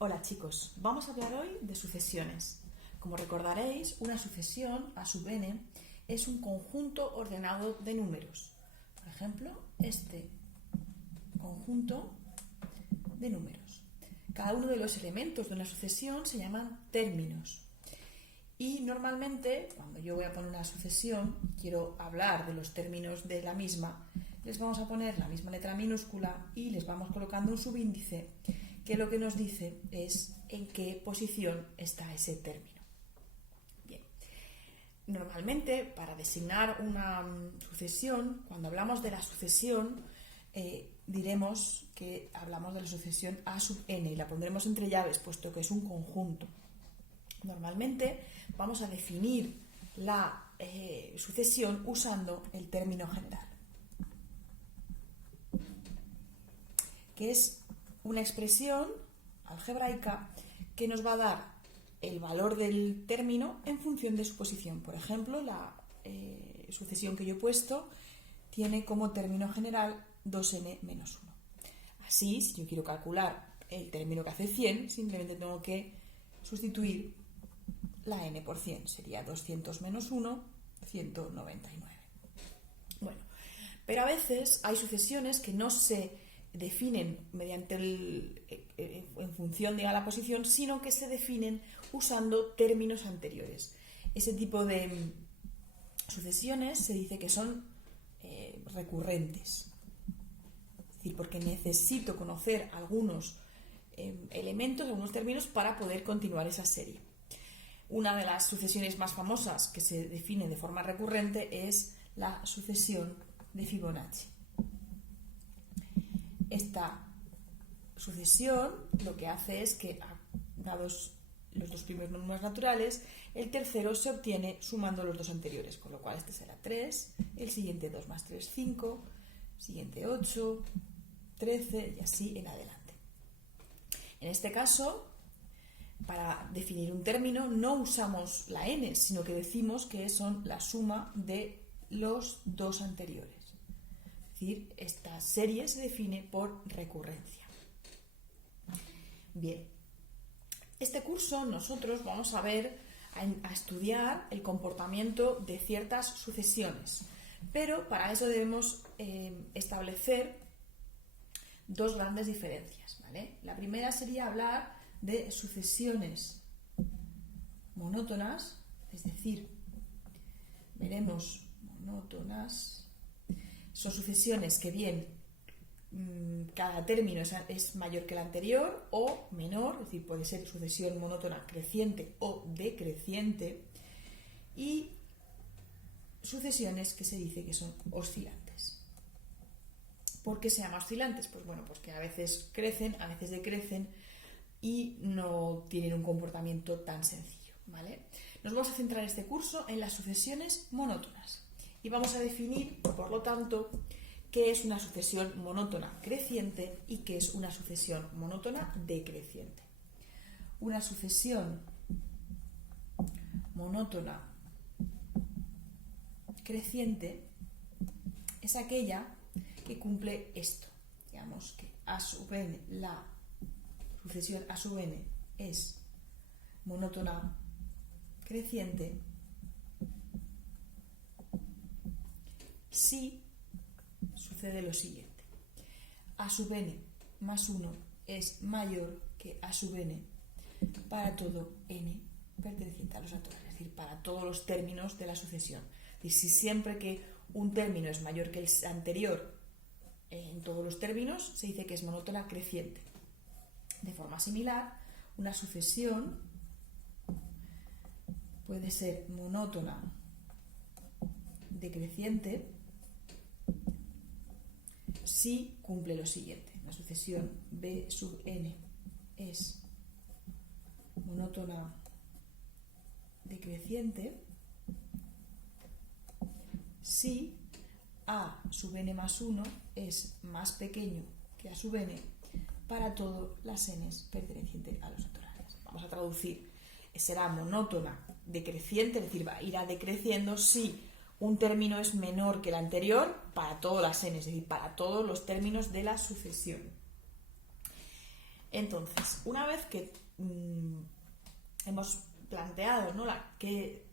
Hola chicos, vamos a hablar hoy de sucesiones. Como recordaréis, una sucesión, A sub n, es un conjunto ordenado de números. Por ejemplo, este conjunto de números. Cada uno de los elementos de una sucesión se llaman términos. Y normalmente, cuando yo voy a poner una sucesión, quiero hablar de los términos de la misma, les vamos a poner la misma letra minúscula y les vamos colocando un subíndice que lo que nos dice es en qué posición está ese término. Bien. Normalmente, para designar una sucesión, cuando hablamos de la sucesión, diremos que hablamos de la sucesión A sub n y la pondremos entre llaves, puesto que es un conjunto. Normalmente vamos a definir la sucesión usando el término general, que es una expresión algebraica que nos va a dar el valor del término en función de su posición. Por ejemplo, la sucesión que yo he puesto tiene como término general 2n menos 1. Así, si yo quiero calcular el término que hace 100, simplemente tengo que sustituir la n por 100. Sería 200 menos 1, 199. Bueno, pero a veces hay sucesiones que no se definen mediante en función de la posición, sino que se definen usando términos anteriores. Ese tipo de sucesiones se dice que son recurrentes. Es decir, porque necesito conocer algunos elementos, algunos términos para poder continuar esa serie. Una de las sucesiones más famosas que se define de forma recurrente es la sucesión de Fibonacci. Esta sucesión lo que hace es que, dados los dos primeros números naturales, el tercero se obtiene sumando los dos anteriores, con lo cual este será 3, el siguiente 2 más 3, 5, el siguiente 8, 13 y así en adelante. En este caso, para definir un término no usamos la n, sino que decimos que son la suma de los dos anteriores. Es decir, esta serie se define por recurrencia. Bien, este curso nosotros vamos a estudiar el comportamiento de ciertas sucesiones, pero para eso debemos establecer dos grandes diferencias, ¿vale? La primera sería hablar de sucesiones monótonas, es decir, veremos monótonas. Son sucesiones que bien cada término es mayor que el anterior o menor, es decir, puede ser sucesión monótona creciente o decreciente, y sucesiones que se dice que son oscilantes. ¿Por qué se llama oscilantes? Pues bueno, porque a veces crecen, a veces decrecen y no tienen un comportamiento tan sencillo, ¿vale? Nos vamos a centrar en este curso en las sucesiones monótonas. Y vamos a definir, por lo tanto, qué es una sucesión monótona creciente y qué es una sucesión monótona decreciente. Una sucesión monótona creciente es aquella que cumple esto. Digamos que A sub n, la sucesión A sub n es monótona creciente si sucede lo siguiente: A sub n más 1 es mayor que A sub n para todo n perteneciente a los naturales, es decir, para todos los términos de la sucesión. Es decir, si siempre que un término es mayor que el anterior en todos los términos, se dice que es monótona creciente. De forma similar, una sucesión puede ser monótona decreciente si cumple lo siguiente. La sucesión B sub n es monótona decreciente si A sub n más 1 es más pequeño que A sub n para todas las n pertenecientes a los naturales. Vamos a traducir. Será monótona decreciente, es decir, irá decreciendo si un término es menor que el anterior para todas las n, es decir, para todos los términos de la sucesión. Entonces, una vez que hemos planteado, ¿no?, a qué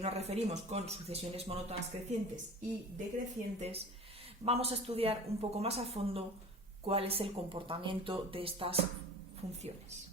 nos referimos con sucesiones monótonas crecientes y decrecientes, vamos a estudiar un poco más a fondo cuál es el comportamiento de estas funciones.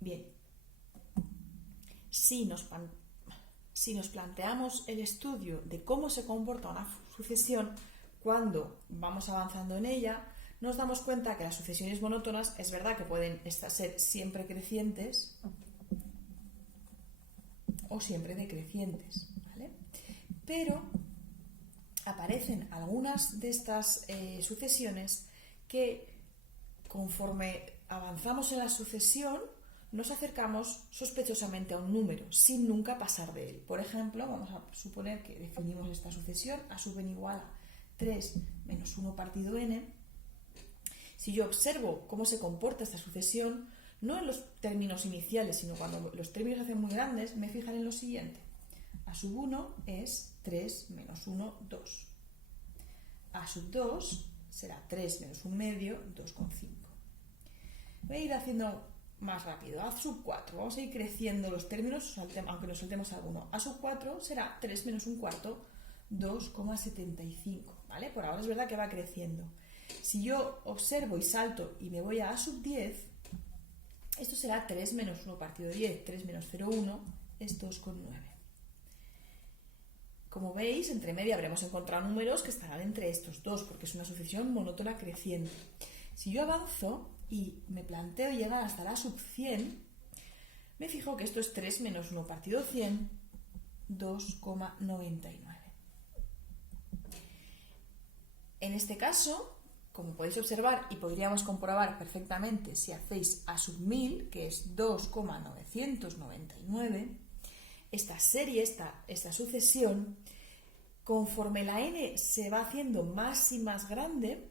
Bien, si nos planteamos el estudio de cómo se comporta una sucesión cuando vamos avanzando en ella, nos damos cuenta que las sucesiones monótonas es verdad que pueden ser siempre crecientes o siempre decrecientes, ¿vale? Pero aparecen algunas de estas sucesiones que, conforme avanzamos en la sucesión, nos acercamos sospechosamente a un número, sin nunca pasar de él. Por ejemplo, vamos a suponer que definimos esta sucesión, a sub n igual a 3 menos 1 partido n. Si yo observo cómo se comporta esta sucesión, no en los términos iniciales, sino cuando los términos se hacen muy grandes, me fijaré en lo siguiente. A sub 1 es 3 menos 1, 2. A sub 2 será 3 menos 1 medio, 2,5. Voy a ir haciendo más rápido. A sub 4, vamos a ir creciendo los términos, aunque nos saltemos alguno. A sub 4 será 3 menos 1 cuarto, 2,75. ¿Vale? Por ahora es verdad que va creciendo. Si yo observo y salto y me voy a sub 10, esto será 3 menos 1 partido 10, 3 menos 0,1 es 2,9. Como veis, entre medio habremos encontrado números que estarán entre estos dos, porque es una sucesión monótona creciente. Si yo avanzo y me planteo llegar hasta la sub 100, me fijo que esto es 3 menos 1 partido 100, 2,99. En este caso, como podéis observar y podríamos comprobar perfectamente si hacéis a sub 1000, que es 2,999, esta serie, esta sucesión, conforme la n se va haciendo más y más grande,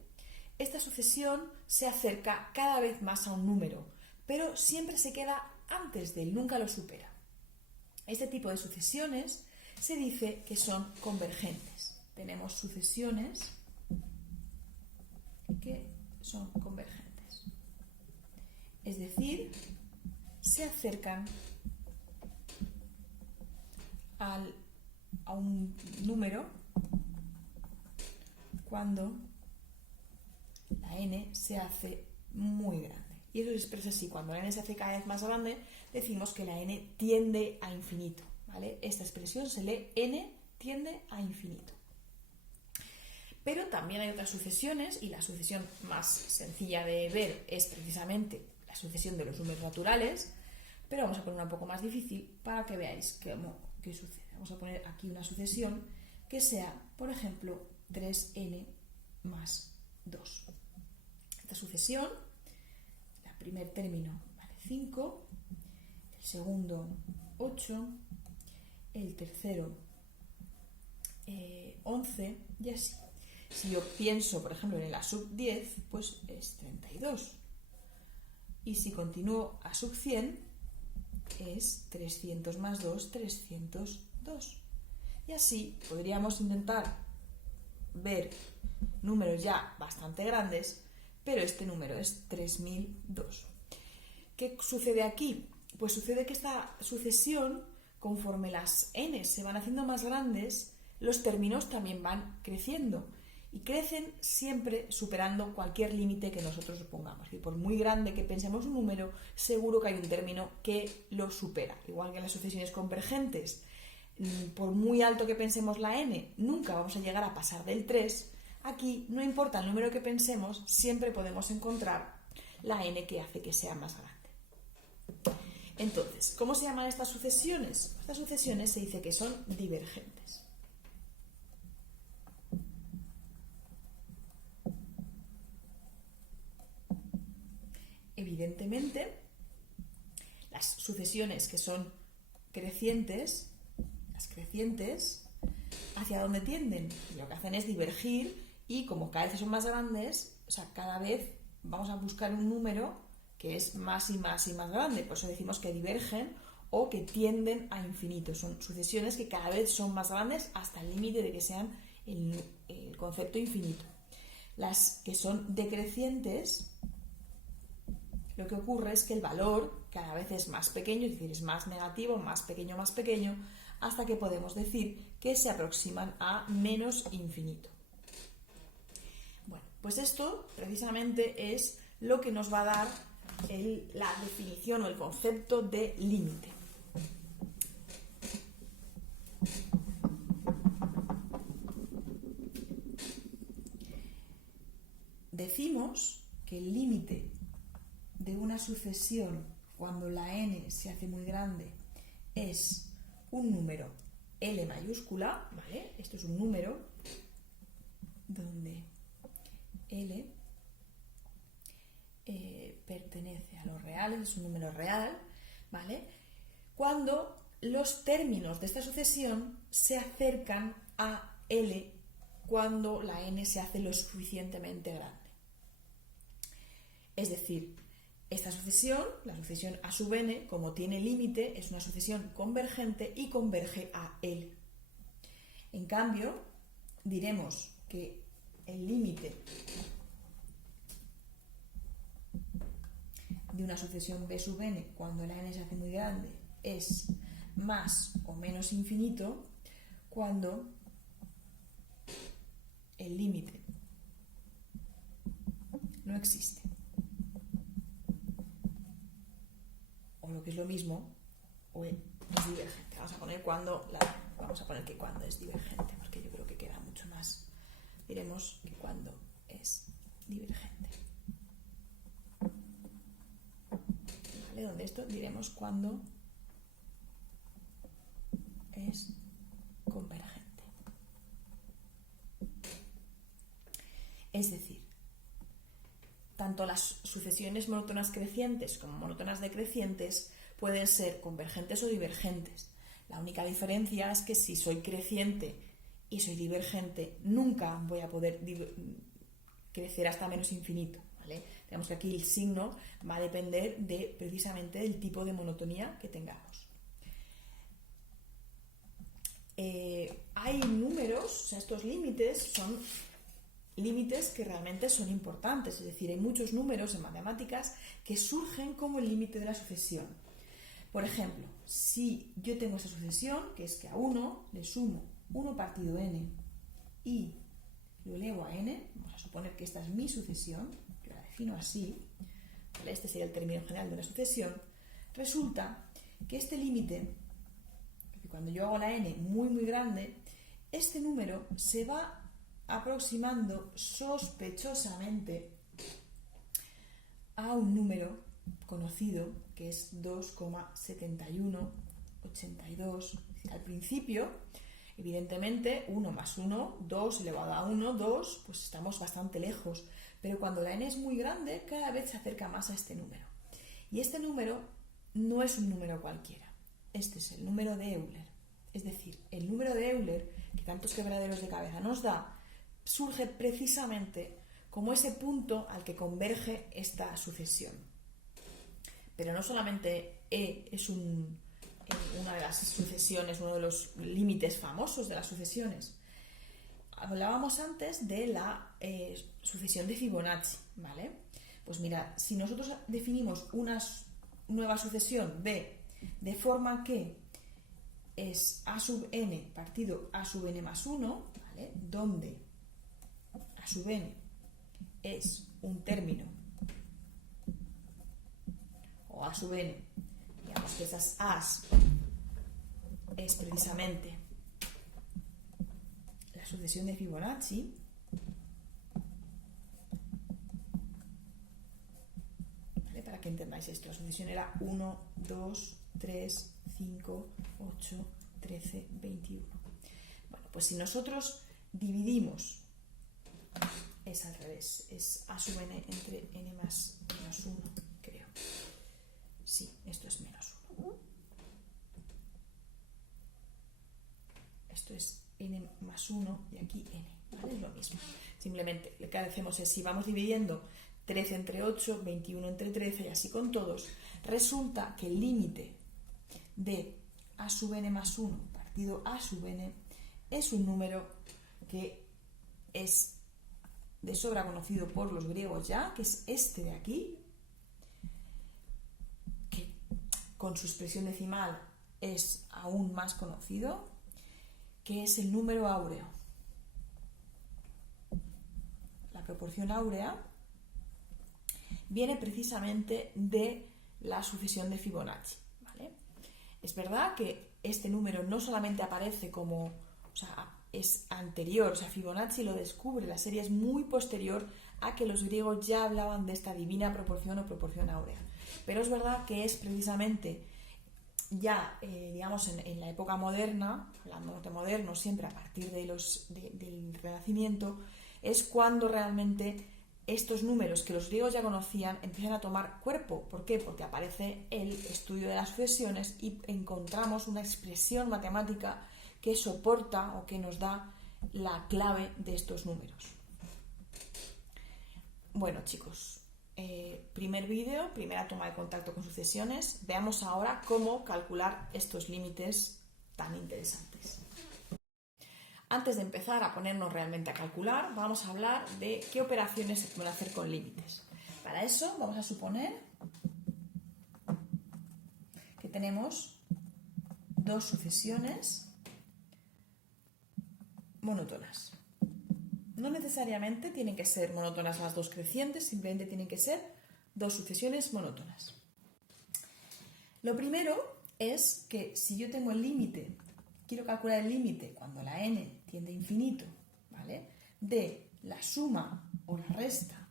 esta sucesión se acerca cada vez más a un número, pero siempre se queda antes de él, nunca lo supera. Este tipo de sucesiones se dice que son convergentes. Tenemos sucesiones que son convergentes. Es decir, se acercan a un número cuando la n se hace muy grande. Y eso se expresa así: cuando la n se hace cada vez más grande, decimos que la n tiende a infinito, ¿vale? Esta expresión se lee n tiende a infinito. Pero también hay otras sucesiones, y la sucesión más sencilla de ver es precisamente la sucesión de los números naturales, pero vamos a poner una un poco más difícil para que veáis qué sucede. Vamos a poner aquí una sucesión que sea, por ejemplo, 3n más 2. Esta sucesión, el primer término vale 5, el segundo 8, el tercero 11 y así. Si yo pienso, por ejemplo, en la sub 10, pues es 32. Y si continúo a sub 100, es 300 más 2, 302. Y así podríamos intentar ver números ya bastante grandes, pero este número es 3002. ¿Qué sucede aquí? Pues sucede que esta sucesión, conforme las n se van haciendo más grandes, los términos también van creciendo. Y crecen siempre superando cualquier límite que nosotros pongamos. Y por muy grande que pensemos un número, seguro que hay un término que lo supera. Igual que en las sucesiones convergentes, por muy alto que pensemos la n, nunca vamos a llegar a pasar del 3. Aquí, no importa el número que pensemos, siempre podemos encontrar la n que hace que sea más grande. Entonces, ¿cómo se llaman estas sucesiones? Estas sucesiones se dice que son divergentes. evidentemente, las sucesiones que son crecientes, las crecientes, ¿hacia dónde tienden? Lo que hacen es divergir y como cada vez son más grandes, o sea, cada vez vamos a buscar un número que es más y más y más grande. Por eso decimos que divergen o que tienden a infinito. Son sucesiones que cada vez son más grandes hasta el límite de que sean el concepto infinito. Las que son decrecientes, lo que ocurre es que el valor cada vez es más pequeño, es decir, es más negativo, más pequeño, hasta que podemos decir que se aproximan a menos infinito. Bueno, pues esto precisamente es lo que nos va a dar la definición o el concepto de límite. Decimos que el límite de una sucesión cuando la n se hace muy grande es un número L mayúscula, ¿vale? Esto es un número donde L pertenece a los reales, es un número real, ¿vale? Cuando los términos de esta sucesión se acercan a L cuando la n se hace lo suficientemente grande. Es decir, esta sucesión, la sucesión a sub n, como tiene límite, es una sucesión convergente y converge a L. En cambio, diremos que el límite de una sucesión b sub n cuando la n se hace muy grande es más o menos infinito cuando el límite no existe. O lo que es lo mismo, o es divergente. Vamos a poner que cuando es divergente, porque yo creo que queda mucho más. Diremos que cuando es divergente. ¿Vale? Donde esto diremos cuando es convergente. Es decir, tanto las sucesiones monótonas crecientes como monótonas decrecientes pueden ser convergentes o divergentes. La única diferencia es que si soy creciente y soy divergente, nunca voy a poder crecer hasta menos infinito, ¿vale? Digamos que aquí el signo va a depender precisamente del tipo de monotonía que tengamos. Hay números, o sea, estos límites son límites que realmente son importantes, es decir, hay muchos números en matemáticas que surgen como el límite de la sucesión. Por ejemplo, si yo tengo esa sucesión, que es que a 1 le sumo 1 partido n y lo elevo a n, vamos a suponer que esta es mi sucesión, yo la defino así, ¿vale? Este sería el término general de la sucesión, resulta que este límite, cuando yo hago la n muy muy grande, este número se va aproximando sospechosamente a un número conocido que es 2,7182. Al principio, evidentemente, 1 más 1, 2 elevado a 1, 2, pues estamos bastante lejos. Pero cuando la n es muy grande, cada vez se acerca más a este número. Y este número no es un número cualquiera. Este es el número de Euler. Es decir, el número de Euler, que tantos quebraderos de cabeza nos da, surge precisamente como ese punto al que converge esta sucesión. Pero no solamente E es una de las sucesiones, uno de los límites famosos de las sucesiones. Hablábamos antes de la sucesión de Fibonacci, ¿vale? Pues mira, si nosotros definimos una nueva sucesión B de forma que es A sub n partido A sub n más 1, ¿vale? Donde A sub n es un término, o A sub n, digamos que esas A's es precisamente la sucesión de Fibonacci, ¿vale? Para que entendáis esto, la sucesión era 1, 2, 3, 5, 8, 13, 21. Bueno, pues si nosotros dividimos, es al revés, es A sub n entre n más 1, creo. Sí, esto es menos 1. Esto es n más 1 y aquí n, ¿vale? Es lo mismo. Simplemente lo que hacemos es, si vamos dividiendo 13 entre 8, 21 entre 13 y así con todos, resulta que el límite de a sub n más 1 partido a sub n es un número que es de sobra conocido por los griegos ya, que es este de aquí, que con su expresión decimal es aún más conocido, que es el número áureo. La proporción áurea viene precisamente de la sucesión de Fibonacci, ¿vale? Es verdad que este número no solamente aparece como, o sea, es anterior, o sea, Fibonacci lo descubre, la serie es muy posterior a que los griegos ya hablaban de esta divina proporción o proporción áurea. Pero es verdad que es precisamente ya, digamos, en la época moderna, hablando de moderno siempre a partir de del Renacimiento, es cuando realmente estos números que los griegos ya conocían empiezan a tomar cuerpo. ¿Por qué? Porque aparece el estudio de las sucesiones y encontramos una expresión matemática que soporta o que nos da la clave de estos números. Bueno, chicos, primer vídeo, primera toma de contacto con sucesiones. Veamos ahora cómo calcular estos límites tan interesantes. Antes de empezar a ponernos realmente a calcular, vamos a hablar de qué operaciones se pueden hacer con límites. Para eso vamos a suponer que tenemos dos sucesiones monótonas. No necesariamente tienen que ser monótonas las dos crecientes, simplemente tienen que ser dos sucesiones monótonas. Lo primero es que si yo tengo el límite, quiero calcular el límite cuando la n tiende a infinito, ¿vale?, de la suma o la resta,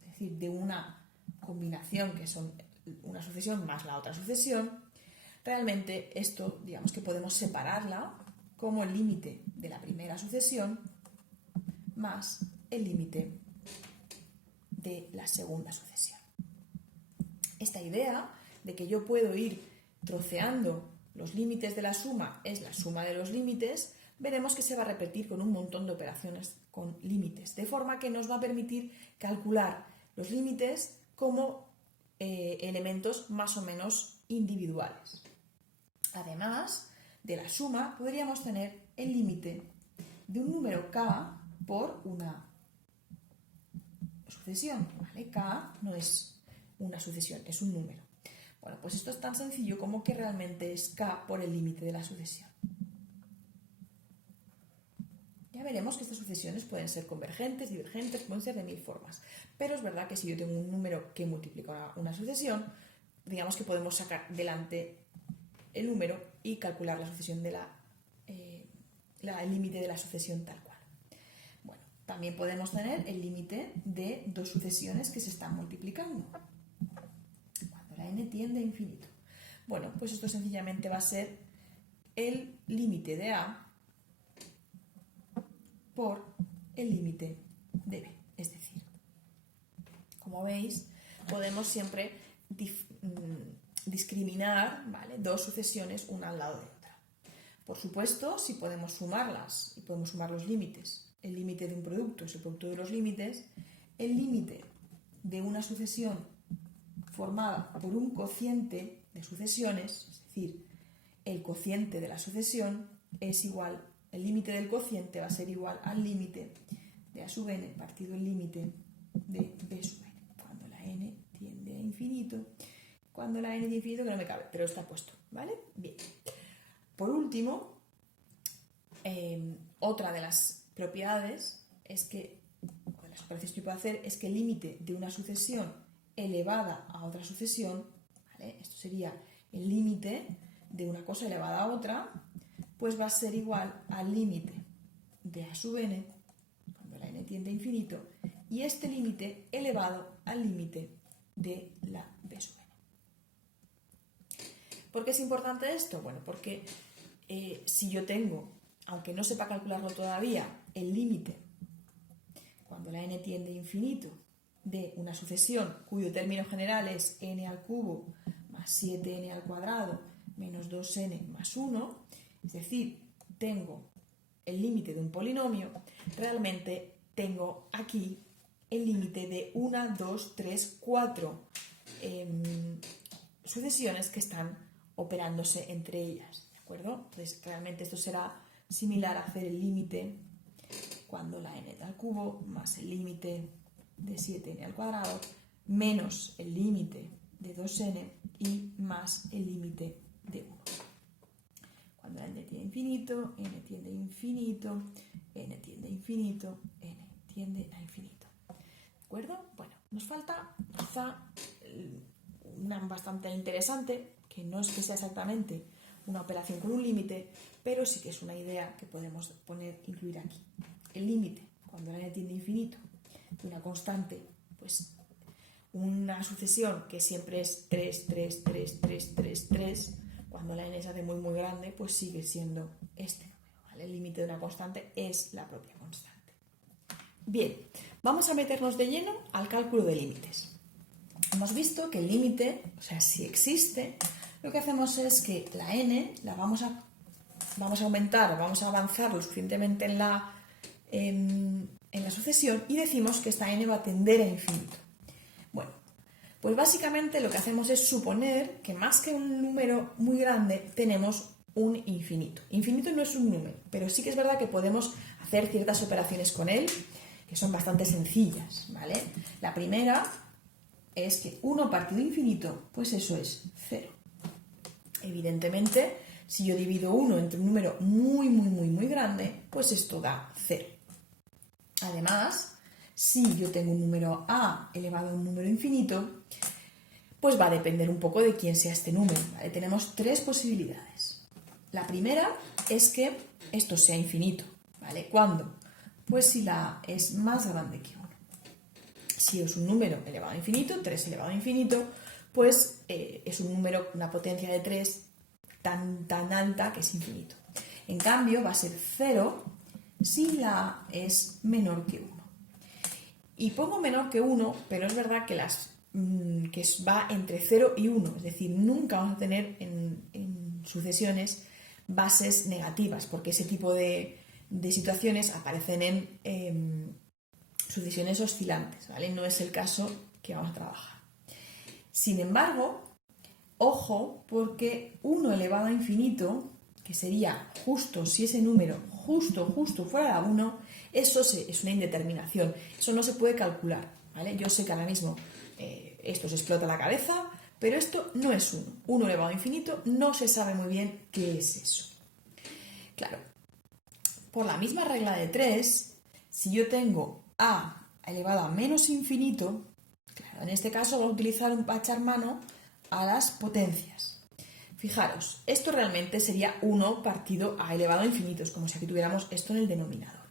es decir, de una combinación que son una sucesión más la otra sucesión, realmente esto, digamos que podemos separarla como el límite de la primera sucesión más el límite de la segunda sucesión. Esta idea de que yo puedo ir troceando los límites de la suma es la suma de los límites, veremos que se va a repetir con un montón de operaciones con límites, de forma que nos va a permitir calcular los límites como elementos más o menos individuales. Además de la suma, podríamos tener el límite de un número k por una sucesión, ¿vale? K no es una sucesión, es un número. Bueno, pues esto es tan sencillo como que realmente es k por el límite de la sucesión. Ya veremos que estas sucesiones pueden ser convergentes, divergentes, pueden ser de mil formas. Pero es verdad que si yo tengo un número que multiplica una sucesión, digamos que podemos sacar delante el número y calcular la sucesión de el límite de la sucesión tal cual. Bueno, también podemos tener el límite de dos sucesiones que se están multiplicando, cuando la n tiende a infinito. Bueno, pues esto sencillamente va a ser el límite de a por el límite de b. Es decir, como veis, podemos siempre discriminar, ¿vale?, dos sucesiones una al lado de otra. Por supuesto, si podemos sumarlas y podemos sumar los límites, el límite de un producto es el producto de los límites, el límite de una sucesión formada por un cociente de sucesiones, es decir, el cociente de la sucesión es igual, el límite del cociente va a ser igual al límite de a sub n partido el límite de b sub n, cuando la n tiende a infinito. Cuando la n de infinito, que no me cabe, pero está puesto, ¿vale? Bien. Por último, otra de las propiedades es que, o de las operaciones que puedo hacer, es que el límite de una sucesión elevada a otra sucesión, ¿vale?, esto sería el límite de una cosa elevada a otra, pues va a ser igual al límite de a sub n, cuando la n tiende a infinito, y este límite elevado al límite de la b sub n. ¿Por qué es importante esto? Bueno, porque si yo tengo, aunque no sepa calcularlo todavía, el límite cuando la n tiende a infinito de una sucesión cuyo término general es n al cubo más 7n al cuadrado menos 2n más 1, es decir, tengo el límite de un polinomio, realmente tengo aquí el límite de 1, 2, 3, 4 sucesiones que están operándose entre ellas, ¿de acuerdo? Entonces, realmente esto será similar a hacer el límite cuando la n al cubo más el límite de 7n al cuadrado menos el límite de 2n y más el límite de 1. Cuando n tiende a infinito, n tiende a infinito, n tiende a infinito, n tiende a infinito. ¿De acuerdo? Bueno, nos falta quizá una bastante interesante, que no es que sea exactamente una operación con un límite, pero sí que es una idea que podemos incluir aquí. El límite, cuando la n tiende a infinito, de una constante, pues una sucesión que siempre es 3, 3, 3, 3, 3, 3, cuando la n se hace muy muy grande, pues sigue siendo este número, ¿vale? El límite de una constante es la propia constante. Bien, vamos a meternos de lleno al cálculo de límites. Hemos visto que el límite, o sea, si existe, lo que hacemos es que la n la vamos a aumentar, vamos a avanzar lo suficientemente en la sucesión y decimos que esta n va a tender a infinito. Bueno, pues básicamente lo que hacemos es suponer que más que un número muy grande tenemos un infinito. Infinito no es un número, pero sí que es verdad que podemos hacer ciertas operaciones con él que son bastante sencillas, ¿vale? La primera es que 1 partido infinito, pues eso es 0. Evidentemente, si yo divido 1 entre un número muy, muy, muy, muy grande, pues esto da 0. Además, si yo tengo un número a elevado a un número infinito, pues va a depender un poco de quién sea este número, ¿vale? Tenemos tres posibilidades. La primera es que esto sea infinito, ¿vale? ¿Cuándo? Pues si la a es más grande que 1. Si es un número elevado a infinito, 3 elevado a infinito, pues es un número, una potencia de 3 tan alta que es infinito. En cambio, va a ser 0 si la a es menor que 1. Y pongo menor que 1, pero es verdad que va entre 0 y 1, es decir, nunca vamos a tener en sucesiones bases negativas, porque ese tipo de situaciones aparecen en sucesiones oscilantes, ¿vale? No es el caso que vamos a trabajar. Sin embargo, ojo, porque 1 elevado a infinito, que sería justo si ese número justo fuera la 1, eso es una indeterminación, eso no se puede calcular, ¿vale? Yo sé que ahora mismo esto se explota la cabeza, pero esto no es 1. 1 elevado a infinito no se sabe muy bien qué es eso. Claro, por la misma regla de 3, si yo tengo a elevado a menos infinito, claro, en este caso vamos a echar mano a las potencias. Fijaros, esto realmente sería 1 partido a elevado a infinito, es como si aquí tuviéramos esto en el denominador.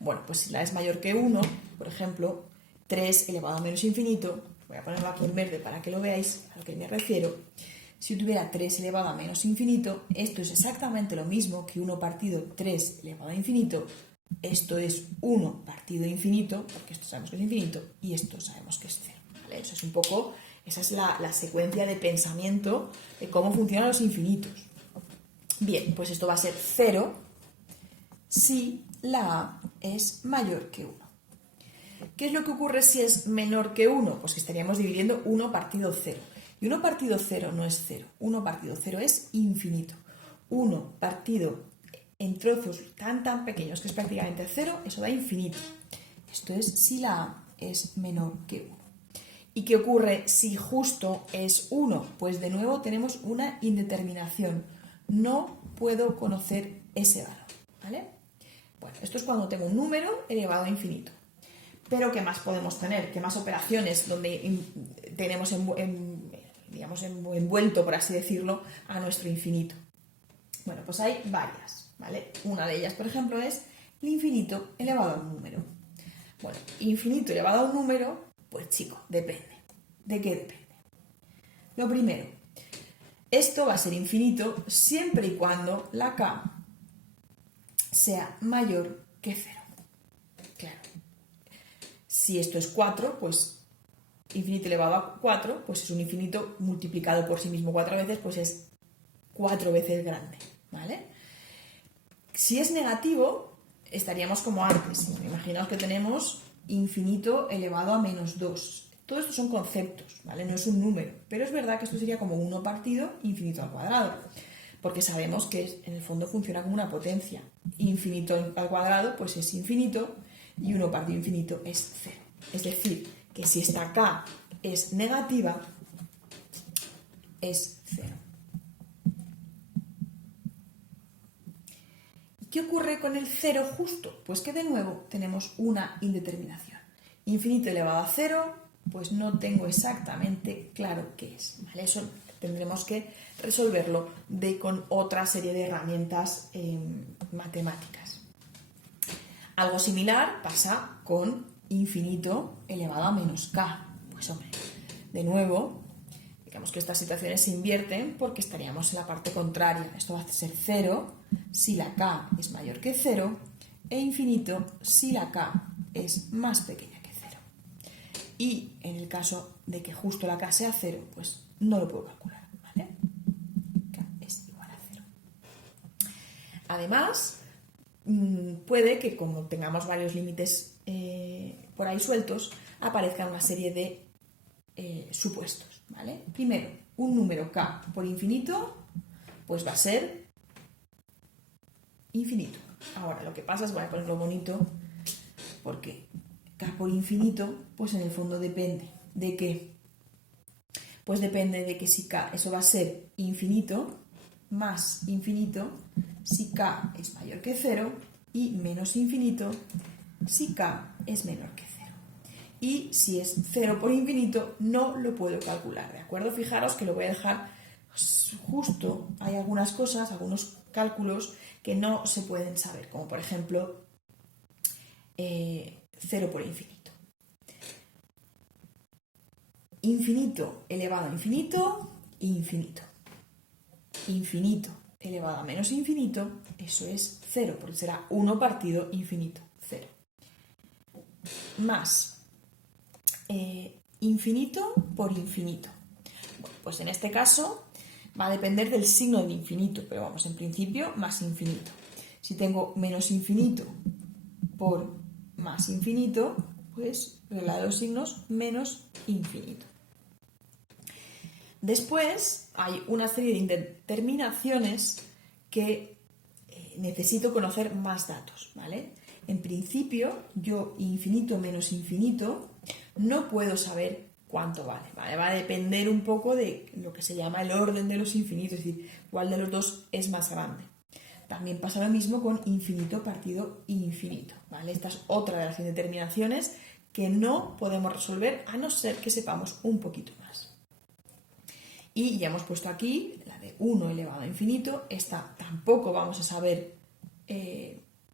Bueno, pues si la es mayor que 1, por ejemplo, 3 elevado a menos infinito, voy a ponerlo aquí en verde para que lo veáis a lo que me refiero. Si yo tuviera 3 elevado a menos infinito, esto es exactamente lo mismo que 1 partido 3 elevado a infinito. Esto es 1 partido infinito, porque esto sabemos que es infinito, y esto sabemos que es 0. ¿Vale? Eso es un poco, esa es la secuencia de pensamiento de cómo funcionan los infinitos. Bien, pues esto va a ser 0 si la a es mayor que 1. ¿Qué es lo que ocurre si es menor que 1? Pues que estaríamos dividiendo 1 partido 0. Y 1 partido 0 no es 0. 1 partido 0 es infinito. 1 partido en trozos tan pequeños que es prácticamente 0, eso da infinito. Esto es si la a es menor que 1. ¿Y qué ocurre si justo es 1? Pues de nuevo tenemos una indeterminación. No puedo conocer ese valor, ¿vale? Bueno, esto es cuando tengo un número elevado a infinito. Pero ¿qué más podemos tener? ¿Qué más operaciones donde tenemos envuelto, por así decirlo, a nuestro infinito? Bueno, pues hay varias, ¿vale? Una de ellas, por ejemplo, es el infinito elevado a un número. Bueno, infinito elevado a un número, pues chico, depende. ¿De qué depende? Lo primero, esto va a ser infinito siempre y cuando la k sea mayor que 0. Claro. Si esto es 4, pues infinito elevado a 4, pues es un infinito multiplicado por sí mismo 4 veces, pues es 4 veces grande, ¿vale? Si es negativo, estaríamos como antes. Imaginaos que tenemos infinito elevado a menos 2. Todo esto son conceptos, ¿vale? No es un número, pero es verdad que esto sería como 1 partido infinito al cuadrado, porque sabemos que en el fondo funciona como una potencia. Infinito al cuadrado, pues es infinito, y 1 partido infinito es 0. Es decir, que si esta k es negativa, es 0. ¿Qué ocurre con el 0 justo? Pues que de nuevo tenemos una indeterminación. Infinito elevado a 0, pues no tengo exactamente claro qué es, ¿vale? Eso tendremos que resolverlo con otra serie de herramientas matemáticas. Algo similar pasa con infinito elevado a menos k. Pues hombre, de nuevo, digamos que estas situaciones se invierten porque estaríamos en la parte contraria. Esto va a ser 0 si la k es mayor que 0 e infinito si la k es más pequeña que 0. Y en el caso de que justo la k sea 0, pues no lo puedo calcular, ¿vale? K es igual a 0. Además, puede que como tengamos varios límites por ahí sueltos, aparezcan una serie de supuestos, ¿vale? Primero, un número k por infinito, pues va a ser infinito. Ahora, lo que pasa es, voy a ponerlo bonito, porque k por infinito, pues en el fondo depende de qué. Pues depende de que si k, eso va a ser infinito, más infinito, si k es mayor que 0, y menos infinito, si k es menor que 0. Y si es 0 por infinito, no lo puedo calcular, ¿de acuerdo? Fijaros que lo voy a dejar justo, hay algunas cosas, algunos cálculos que no se pueden saber, como por ejemplo 0 por infinito. Infinito elevado a infinito, infinito. Infinito elevado a menos infinito, eso es 0, porque será 1 partido infinito, 0. Más infinito por infinito. Bueno, pues en este caso va a depender del signo del infinito, pero vamos, en principio, más infinito. Si tengo menos infinito por más infinito, pues regla de los signos, menos infinito. Después hay una serie de indeterminaciones que necesito conocer más datos, ¿vale? En principio, yo infinito menos infinito no puedo saber cuánto vale, ¿vale? Va a depender un poco de lo que se llama el orden de los infinitos, es decir, cuál de los dos es más grande. También pasa lo mismo con infinito partido infinito, ¿vale? Esta es otra de las indeterminaciones que no podemos resolver a no ser que sepamos un poquito más. Y ya hemos puesto aquí la de 1 elevado a infinito. Esta tampoco vamos a saber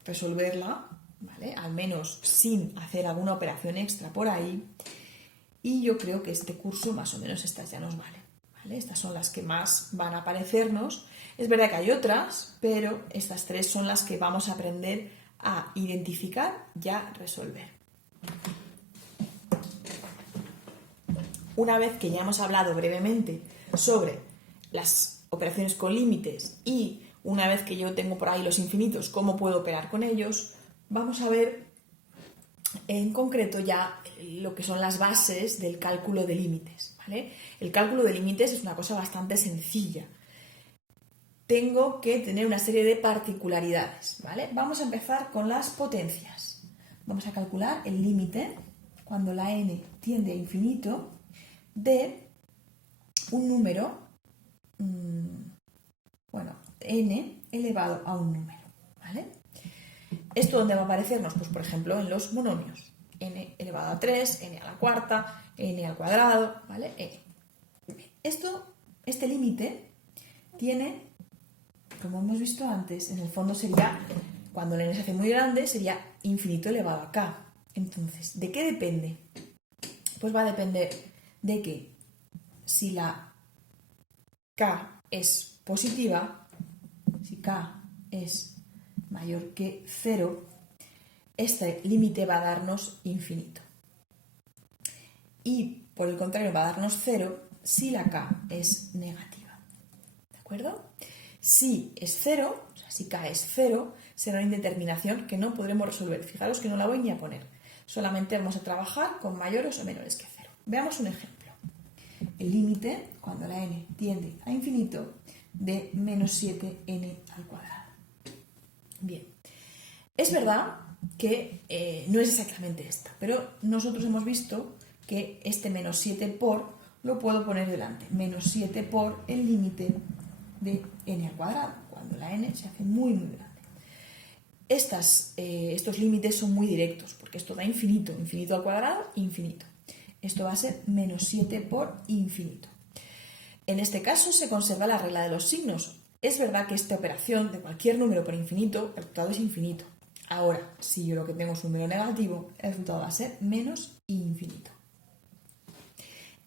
resolverla, ¿vale? Al menos sin hacer alguna operación extra por ahí. Y yo creo que este curso más o menos estas ya nos valen, ¿vale? Estas son las que más van a aparecernos. Es verdad que hay otras, pero estas tres son las que vamos a aprender a identificar y a resolver. Una vez que ya hemos hablado brevemente sobre las operaciones con límites y una vez que yo tengo por ahí los infinitos, cómo puedo operar con ellos, vamos a ver en concreto ya lo que son las bases del cálculo de límites, ¿vale? El cálculo de límites es una cosa bastante sencilla. Tengo que tener una serie de particularidades, ¿vale? Vamos a empezar con las potencias. Vamos a calcular el límite cuando la n tiende a infinito de un número, n elevado a un número, ¿vale? ¿Esto dónde va a aparecernos? Pues, por ejemplo, en los monomios. N elevado a 3, n a la cuarta, n al cuadrado, ¿vale? N. Este límite tiene, como hemos visto antes, en el fondo sería, cuando el n se hace muy grande, sería infinito elevado a k. Entonces, ¿de qué depende? Pues va a depender de que si la k es positiva, si k es mayor que 0, este límite va a darnos infinito. Y por el contrario, va a darnos 0 si la k es negativa. ¿De acuerdo? Si es 0, o sea, si k es 0, será una indeterminación que no podremos resolver. Fijaros que no la voy ni a poner. Solamente vamos a trabajar con mayores o menores que 0. Veamos un ejemplo. El límite, cuando la n tiende a infinito, de menos 7n al cuadrado. Bien. Es verdad que no es exactamente esta, pero nosotros hemos visto que este menos 7 por lo puedo poner delante. Menos 7 por el límite de n al cuadrado, cuando la n se hace muy, muy grande. Estos límites son muy directos, porque esto da infinito. Infinito al cuadrado, infinito. Esto va a ser menos 7 por infinito. En este caso se conserva la regla de los signos. Es verdad que esta operación de cualquier número por infinito, el resultado es infinito. Ahora, si yo lo que tengo es un número negativo, el resultado va a ser menos infinito.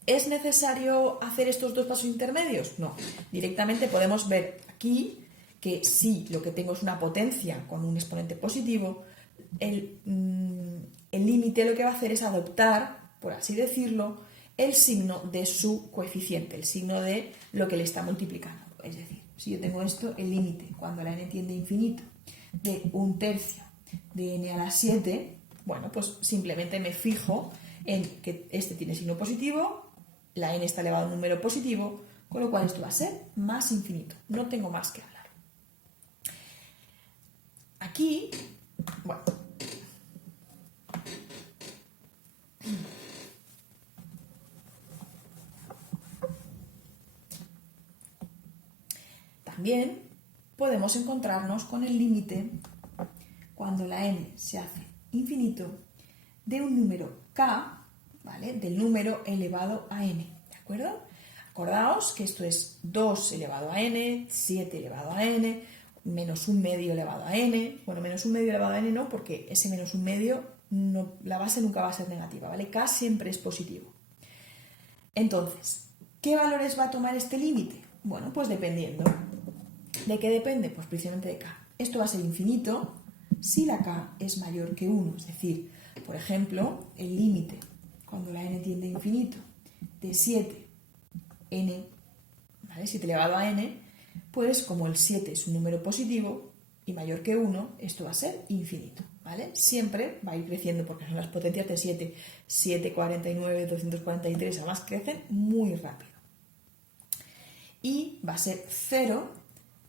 ¿Es necesario hacer estos dos pasos intermedios? No. Directamente podemos ver aquí que si lo que tengo es una potencia con un exponente positivo, el límite lo que va a hacer es adoptar, por así decirlo, el signo de su coeficiente, el signo de lo que le está multiplicando. Es decir, si yo tengo esto, el límite, cuando la n tiende a infinito, de 1/3 de n a la 7, bueno, pues simplemente me fijo en que este tiene signo positivo, la n está elevado a un número positivo, con lo cual esto va a ser más infinito. No tengo más que hablar. Aquí, bueno, también podemos encontrarnos con el límite cuando la n se hace infinito de un número k, ¿vale? Del número elevado a n, ¿de acuerdo? Acordaos que esto es 2 elevado a n, 7 elevado a n, menos 1/2 elevado a n. Bueno, menos 1/2 elevado a n no, porque ese menos 1/2, no, la base nunca va a ser negativa, ¿vale? K siempre es positivo. Entonces, ¿qué valores va a tomar este límite? Bueno, pues dependiendo. ¿De qué depende? Pues precisamente de k. Esto va a ser infinito si la k es mayor que 1. Es decir, por ejemplo, el límite, cuando la n tiende a infinito, de 7n, ¿vale? 7 elevado a n, pues como el 7 es un número positivo y mayor que 1, esto va a ser infinito, ¿vale? Siempre va a ir creciendo porque son las potencias de 7, 749, 243, además crecen muy rápido. Y va a ser 0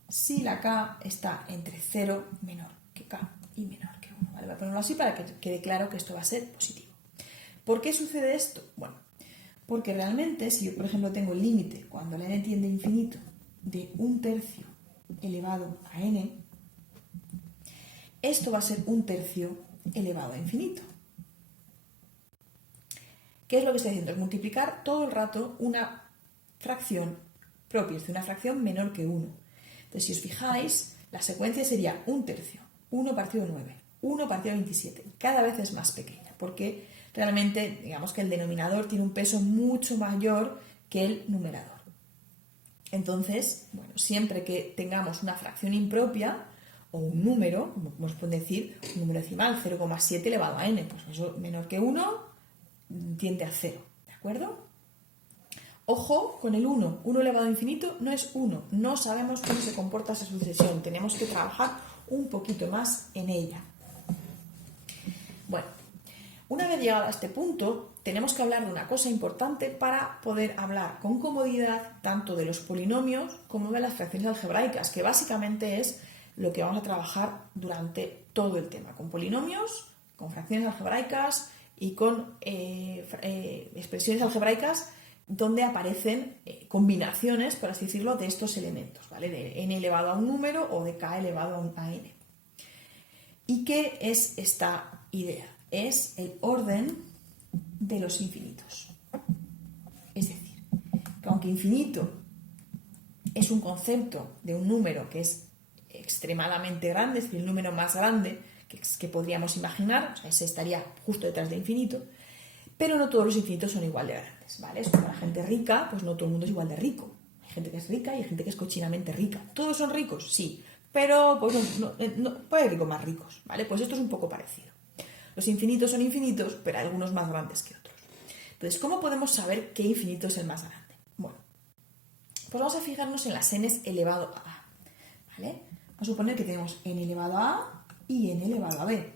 si la k está entre 0 menor que k y menor que 1, ¿vale? Voy a ponerlo así para que quede claro que esto va a ser positivo. ¿Por qué sucede esto? Bueno, porque realmente si yo, por ejemplo, tengo el límite cuando la n tiende a infinito de 1/3 elevado a n, esto va a ser 1/3 elevado a infinito. ¿Qué es lo que estoy haciendo? Es multiplicar todo el rato una fracción propia, es decir, una fracción menor que 1. Entonces, si os fijáis, la secuencia sería 1/3, 1 partido 9, 1 partido 27. Cada vez es más pequeña, porque realmente, digamos que el denominador tiene un peso mucho mayor que el numerador. Entonces, bueno, siempre que tengamos una fracción impropia o un número, como se puede decir, un número decimal, 0,7 elevado a n, pues eso menor que 1 tiende a 0, ¿de acuerdo? Ojo con el 1. 1 elevado a infinito no es 1. No sabemos cómo se comporta esa sucesión. Tenemos que trabajar un poquito más en ella. Bueno, una vez llegado a este punto, tenemos que hablar de una cosa importante para poder hablar con comodidad tanto de los polinomios como de las fracciones algebraicas, que básicamente es lo que vamos a trabajar durante todo el tema, con polinomios, con fracciones algebraicas y con expresiones algebraicas donde aparecen combinaciones, por así decirlo, de estos elementos, ¿vale? De n elevado a un número o de k elevado a n. ¿Y qué es esta idea? Es el orden de los infinitos. Es decir, que aunque infinito es un concepto de un número que es extremadamente grande, es decir, el número más grande que podríamos imaginar, o sea, ese estaría justo detrás de infinito, pero no todos los infinitos son igual de grandes, ¿vale? Es como la gente rica, pues no todo el mundo es igual de rico. Hay gente que es rica y hay gente que es cochinamente rica. ¿Todos son ricos? Sí, pero pues no, puede haber ricos más ricos, ¿vale? Pues esto es un poco parecido. Los infinitos son infinitos, pero hay algunos más grandes que otros. Entonces, ¿cómo podemos saber qué infinito es el más grande? Bueno, pues vamos a fijarnos en las n's elevado a a, ¿vale? Vamos a suponer que tenemos n elevado a a y n elevado a b.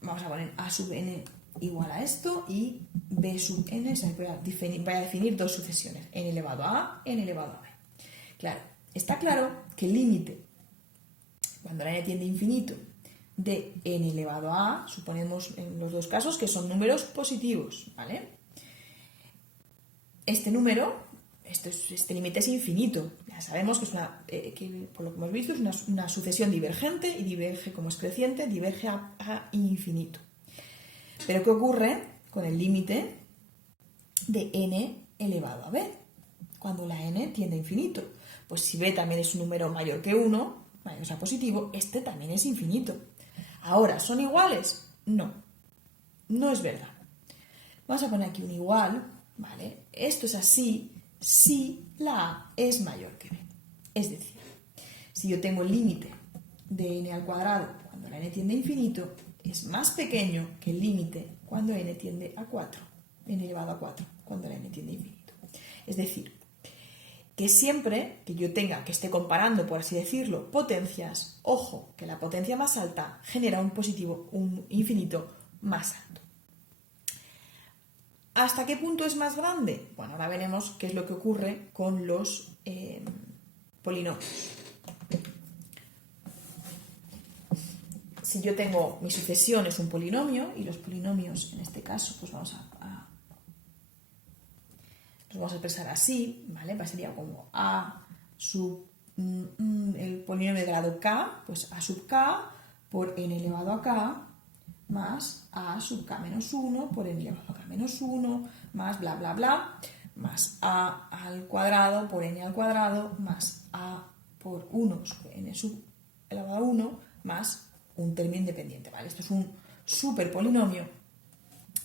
Vamos a poner a sub n igual a esto y b sub n, o sea, voy a definir dos sucesiones, n elevado a a, n elevado a b. Claro, está claro que el límite, cuando la n tiende a infinito, de n elevado a a, suponemos en los dos casos que son números positivos, ¿vale? Este número, este límite es infinito. Ya sabemos que, que por lo que hemos visto es una sucesión divergente y diverge como es creciente, diverge a infinito. Pero ¿qué ocurre con el límite de n elevado a b? Cuando la n tiende a infinito. Pues si b también es un número mayor que 1, o sea, positivo, este también es infinito. Ahora, ¿son iguales? No, no es verdad. Vamos a poner aquí un igual, ¿vale? Esto es así si la a es mayor que b. Es decir, si yo tengo el límite de n al cuadrado cuando la n tiende a infinito, es más pequeño que el límite cuando n tiende a 4, n elevado a 4, cuando la n tiende a infinito. Es decir, que siempre que yo esté comparando, por así decirlo, potencias, ojo, que la potencia más alta genera un infinito más alto. ¿Hasta qué punto es más grande? Bueno, ahora veremos qué es lo que ocurre con los polinomios. Si yo tengo mi sucesión es un polinomio, y los polinomios en este caso pues los vamos a expresar así, ¿vale? Pues sería como a sub el polinomio de grado k, pues a sub k por n elevado a k más a sub k menos 1 por n elevado a k menos 1 más bla bla bla más a al cuadrado por n al cuadrado más a por 1 sub n sub elevado a 1 más un término independiente, ¿vale? Esto es un superpolinomio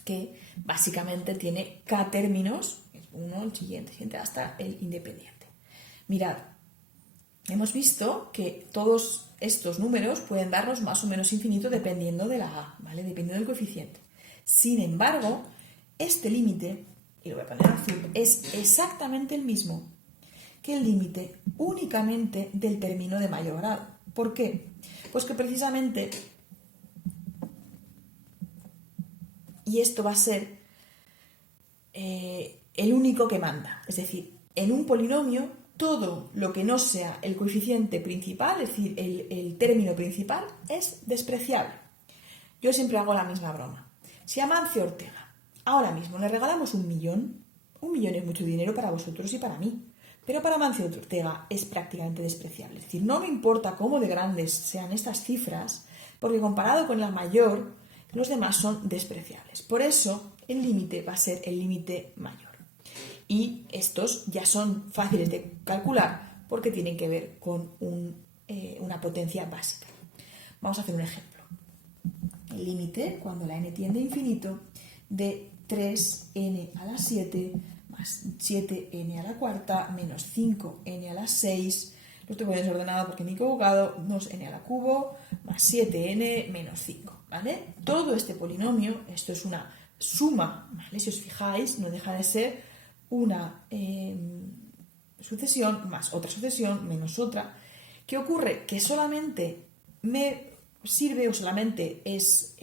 que básicamente tiene k términos, uno, el siguiente, hasta el independiente. Mirad, hemos visto que todos estos números pueden darnos más o menos infinito dependiendo de la a, ¿vale? Dependiendo del coeficiente. Sin embargo, este límite, y lo voy a poner azul, es exactamente el mismo que el límite únicamente del término de mayor grado. ¿Por qué? Pues que precisamente, y esto va a ser el único que manda, es decir, en un polinomio todo lo que no sea el coeficiente principal, es decir, el término principal, es despreciable. Yo siempre hago la misma broma. Si a Amancio Ortega ahora mismo le regalamos 1.000.000, 1.000.000 es mucho dinero para vosotros y para mí, pero para Amancio Ortega es prácticamente despreciable. Es decir, no me importa cómo de grandes sean estas cifras, porque comparado con la mayor, los demás son despreciables. Por eso, el límite va a ser el límite mayor. Y estos ya son fáciles de calcular porque tienen que ver con una potencia básica. Vamos a hacer un ejemplo. El límite, cuando la n tiende a infinito, de 3n a la 7 más 7n a la cuarta menos 5n a la 6, lo estoy poniendo desordenado porque me he equivocado, 2n a la cubo más 7n menos 5, ¿vale? Todo este polinomio, esto es una suma, ¿vale? Si os fijáis, no deja de ser una sucesión más otra sucesión menos otra. ¿Qué ocurre? Que solamente me sirve o solamente es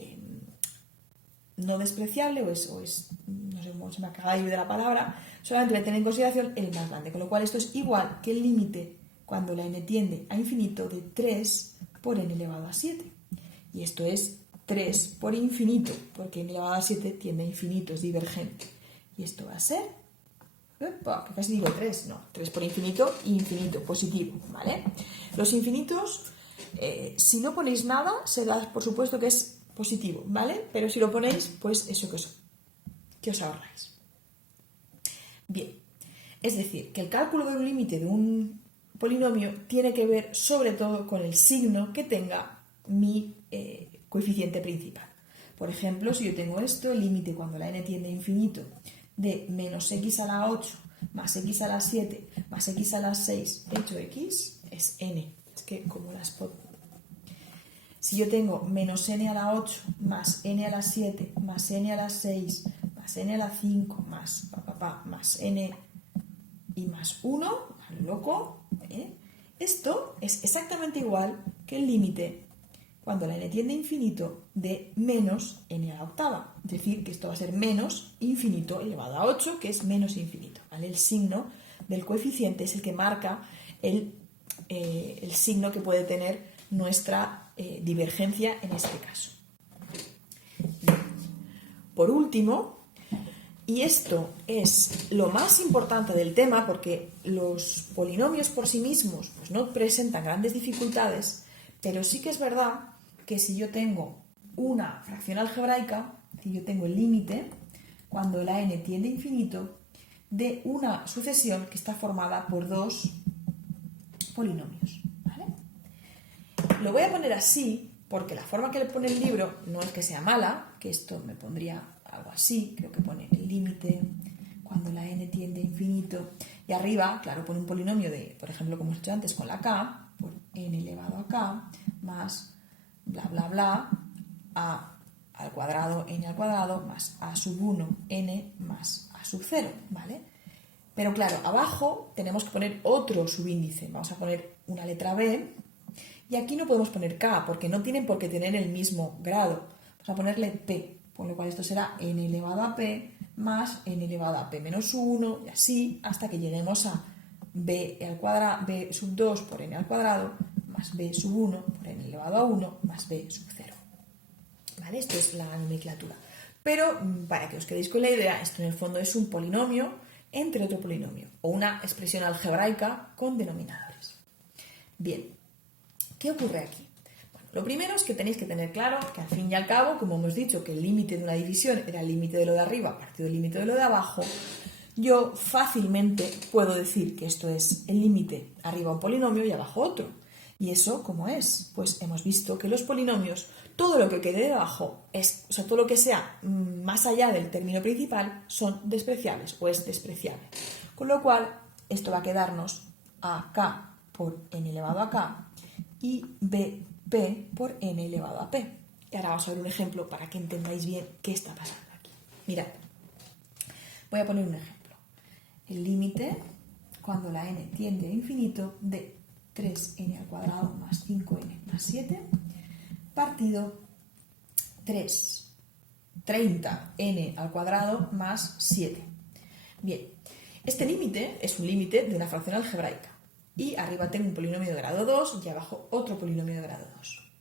no despreciable o es no sé cómo se me acaba de ir de la palabra, solamente me tiene en consideración el más grande, con lo cual esto es igual que el límite cuando la n tiende a infinito de 3 por n elevado a 7. Y esto es 3 por infinito, porque n elevado a 7 tiende a infinito, es divergente. Y esto va a ser, que casi digo 3, no, 3 por infinito, infinito, positivo, ¿vale? Los infinitos, si no ponéis nada, se da por supuesto que es positivo, ¿vale? Pero si lo ponéis, pues eso que os ahorráis. Bien, es decir, que el cálculo de un límite de un polinomio tiene que ver sobre todo con el signo que tenga mi coeficiente principal. Por ejemplo, si yo tengo esto, el límite cuando la n tiende a infinito de menos x a la 8 más x a la 7 más x a la 6 hecho x es n. Es que como Si yo tengo menos n a la 8 más n a la 7 más n a la 6 más n a la 5 más n y más 1, a lo loco, esto es exactamente igual que el límite cuando la n tiende a infinito de menos n a la octava. Es decir, que esto va a ser menos infinito elevado a 8, que es menos infinito, ¿vale? El signo del coeficiente es el que marca el signo que puede tener nuestra divergencia en este caso. Por último, y esto es lo más importante del tema porque los polinomios por sí mismos pues no presentan grandes dificultades, pero sí que es verdad que si yo tengo una fracción algebraica, si yo tengo el límite, cuando la n tiende a infinito, de una sucesión que está formada por dos polinomios, ¿vale? Lo voy a poner así porque la forma que le pone el libro no es que sea mala, que esto me pondría algo así, creo que pone el límite cuando la n tiende a infinito, y arriba, claro, pone un polinomio de, por ejemplo, como hemos hecho antes con la k, por n elevado a k, más bla bla bla, a al cuadrado, n al cuadrado, más a sub 1, n más a sub 0, ¿vale? Pero claro, abajo tenemos que poner otro subíndice, vamos a poner una letra b, y aquí no podemos poner k, porque no tienen por qué tener el mismo grado, vamos a ponerle p, con lo cual esto será n elevado a p más n elevado a p menos 1, y así hasta que lleguemos a b al cuadrado, b sub 2 por n al cuadrado, más b sub 1 por n elevado a 1 más b sub 0. ¿Vale? Esto es la nomenclatura. Pero para que os quedéis con la idea, esto en el fondo es un polinomio entre otro polinomio, o una expresión algebraica con denominadores. Bien, ¿qué ocurre aquí? Bueno, lo primero es que tenéis que tener claro que al fin y al cabo, como hemos dicho que el límite de una división era el límite de lo de arriba partido del límite de lo de abajo, yo fácilmente puedo decir que esto es el límite arriba un polinomio y abajo otro. ¿Y eso cómo es? Pues hemos visto que los polinomios, todo lo que quede debajo, o sea, todo lo que sea más allá del término principal, son despreciables o es despreciable. Con lo cual, esto va a quedarnos AK por n elevado a k y BP por n elevado a p. Y ahora vamos a ver un ejemplo para que entendáis bien qué está pasando aquí. Mirad, voy a poner un ejemplo. El límite, cuando la n tiende a infinito, de 3n al cuadrado más 5n más 7, partido 30n al cuadrado más 7. Bien, este límite es un límite de una fracción algebraica. Y arriba tengo un polinomio de grado 2 y abajo otro polinomio de grado 2.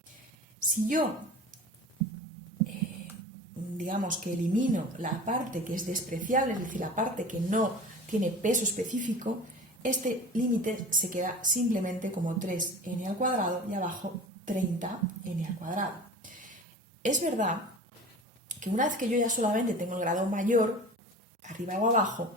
Si yo, digamos que elimino la parte que es despreciable, es decir, la parte que no tiene peso específico, este límite se queda simplemente como 3n al cuadrado y abajo 30n al cuadrado. Es verdad que una vez que yo ya solamente tengo el grado mayor, arriba o abajo,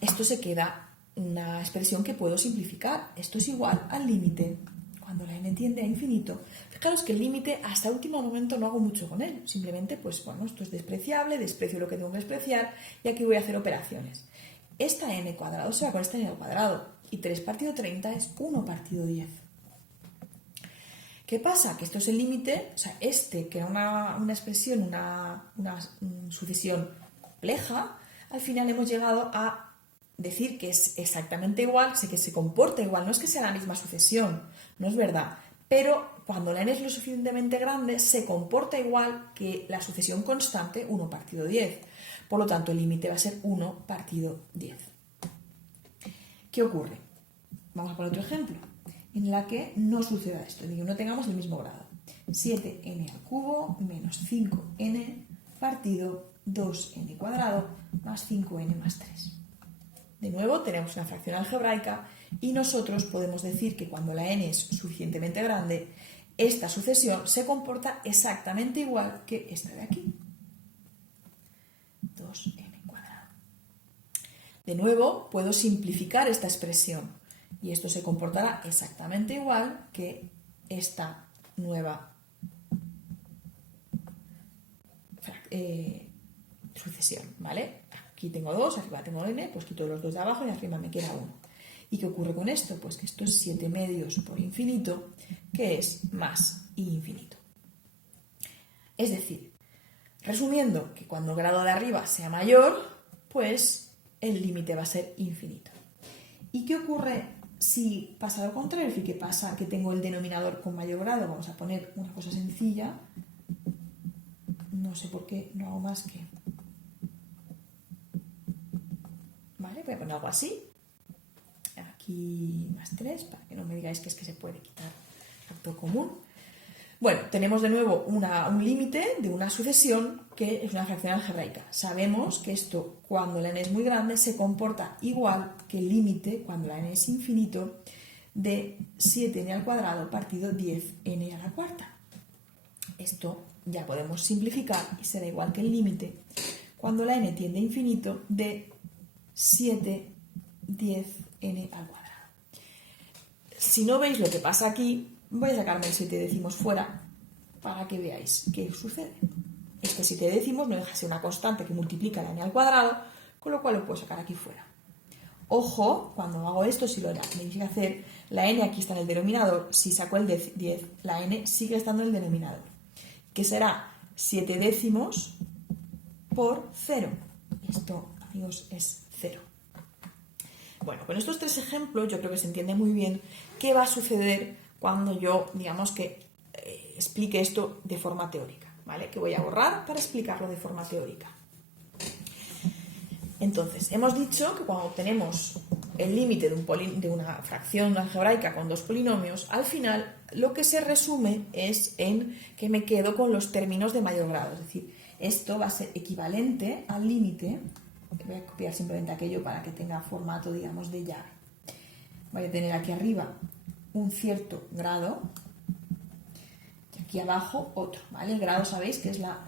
esto se queda una expresión que puedo simplificar. Esto es igual al límite cuando la n tiende a infinito. Fijaros que el límite hasta último momento no hago mucho con él. Simplemente, pues bueno, esto es despreciable, desprecio lo que tengo que despreciar y aquí voy a hacer operaciones. Esta n cuadrado se va con esta n al cuadrado y 3 partido 30 es 1 partido 10. ¿Qué pasa? Que esto es el límite, o sea, que era una expresión, una sucesión compleja, al final hemos llegado a decir que es exactamente igual, que se comporta igual, no es que sea la misma sucesión, no es verdad, pero cuando la n es lo suficientemente grande se comporta igual que la sucesión constante 1 partido 10. Por lo tanto, el límite va a ser 1 partido 10. ¿Qué ocurre? Vamos a poner otro ejemplo, en la que no suceda esto, es decir, no tengamos el mismo grado. 7n al cubo menos 5n partido 2n cuadrado más 5n más 3. De nuevo, tenemos una fracción algebraica y nosotros podemos decir que cuando la n es suficientemente grande, esta sucesión se comporta exactamente igual que esta de aquí. 2n cuadrado. De nuevo, puedo simplificar esta expresión y esto se comportará exactamente igual que esta nueva sucesión, ¿vale? Aquí tengo 2, arriba tengo n, pues quito los 2 de abajo y arriba me queda 1. ¿Y qué ocurre con esto? Pues que esto es 7 medios por infinito, que es más i infinito. Es decir, resumiendo, que cuando el grado de arriba sea mayor, pues el límite va a ser infinito. ¿Y qué ocurre si pasa lo contrario? Es decir, ¿qué pasa? Que tengo el denominador con mayor grado. Vamos a poner una cosa sencilla. No sé por qué no hago más que... Vale, voy a poner algo así. Aquí más 3, para que no me digáis que es que se puede quitar factor común. Bueno, tenemos de nuevo un límite de una sucesión que es una fracción algebraica. Sabemos que esto, cuando la n es muy grande, se comporta igual que el límite, cuando la n es infinito, de 7n al cuadrado partido 10n a la cuarta. Esto ya podemos simplificar y será igual que el límite, cuando la n tiende a infinito, de 7, 10n al cuadrado. Si no veis lo que pasa aquí, voy a sacarme el 7 décimos fuera para que veáis qué sucede. Este 7 décimos no deja de ser una constante que multiplica la n al cuadrado, con lo cual lo puedo sacar aquí fuera. Ojo, cuando hago esto, si lo tenéis que hacer, la n aquí está en el denominador. Si saco el 10, la n sigue estando en el denominador, que será 7 décimos por 0. Esto, amigos, es 0. Bueno, con estos 3 ejemplos yo creo que se entiende muy bien qué va a suceder cuando yo, digamos que explique esto de forma teórica, ¿vale? Que voy a borrar para explicarlo de forma teórica. Entonces, hemos dicho que cuando obtenemos el límite de una fracción algebraica con dos polinomios, al final lo que se resume es en que me quedo con los términos de mayor grado. Es decir, esto va a ser equivalente al límite. Voy a copiar simplemente aquello para que tenga formato, digamos, de llave. Voy a tener aquí arriba un cierto grado y aquí abajo otro, ¿vale? El grado sabéis que es la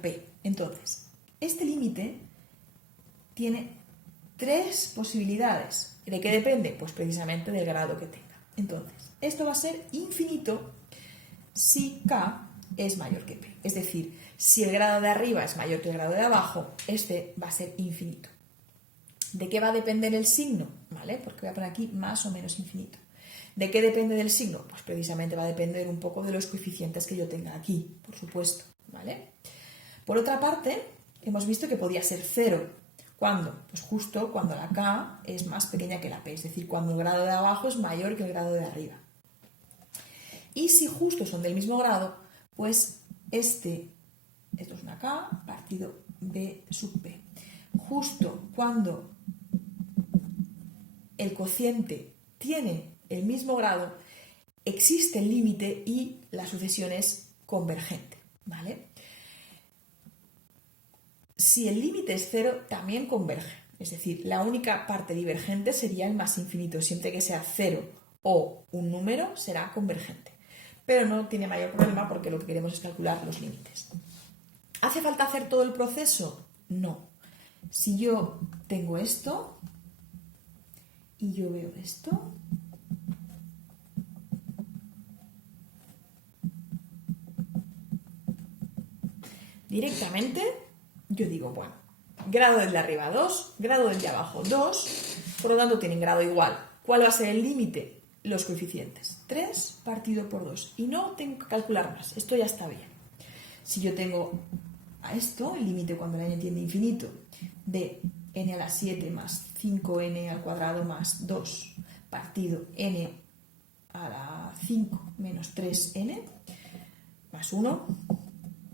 P. Entonces, este límite tiene 3 posibilidades. ¿De qué depende? Pues precisamente del grado que tenga. Entonces, esto va a ser infinito si K es mayor que P. Es decir, si el grado de arriba es mayor que el grado de abajo, este va a ser infinito. ¿De qué va a depender el signo? ¿Vale? Porque voy a poner aquí más o menos infinito. ¿De qué depende del signo? Pues precisamente va a depender un poco de los coeficientes que yo tenga aquí, por supuesto, ¿vale? Por otra parte, hemos visto que podía ser 0. ¿Cuándo? Pues justo cuando la K es más pequeña que la P, es decir, cuando el grado de abajo es mayor que el grado de arriba. Y si justo son del mismo grado, pues esto es una K partido B sub P. Justo cuando el cociente tiene el mismo grado, existe el límite y la sucesión es convergente, ¿vale? Si el límite es 0, también converge. Es decir, la única parte divergente sería el más infinito. Siempre que sea 0 o un número, será convergente. Pero no tiene mayor problema porque lo que queremos es calcular los límites. ¿Hace falta hacer todo el proceso? No. Si yo tengo esto y yo veo esto, directamente yo digo, bueno, grado del de arriba 2, grado del de abajo 2, por lo tanto tienen grado igual. ¿Cuál va a ser el límite? Los coeficientes. 3 partido por 2. Y no tengo que calcular más, esto ya está bien. Si yo tengo a esto, el límite cuando la n tiende a infinito, de n a la 7 más 5n al cuadrado más 2 partido n a la 5 menos 3n más 1,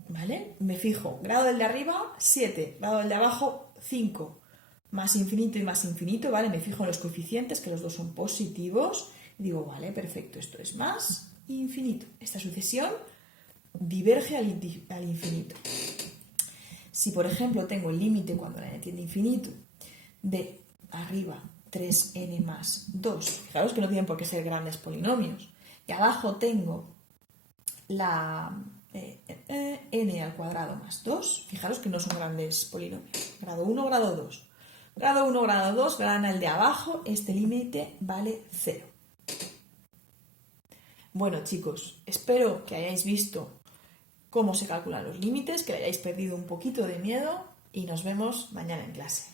¿vale? Me fijo, grado del de arriba 7, grado del de abajo 5, más infinito y más infinito, ¿vale? Me fijo en los coeficientes, que los dos son positivos, y digo, vale, perfecto, esto es más infinito. Esta sucesión diverge al infinito. Si, por ejemplo, tengo el límite cuando la n tiende a infinito de arriba 3n más 2, fijaros que no tienen por qué ser grandes polinomios, y abajo tengo la n al cuadrado más 2, fijaros que no son grandes polinomios, grado 1, grado 2. Grado 1, grado 2, gana el de abajo, este límite vale 0. Bueno, chicos, espero que hayáis visto cómo se calculan los límites, que hayáis perdido un poquito de miedo y nos vemos mañana en clase.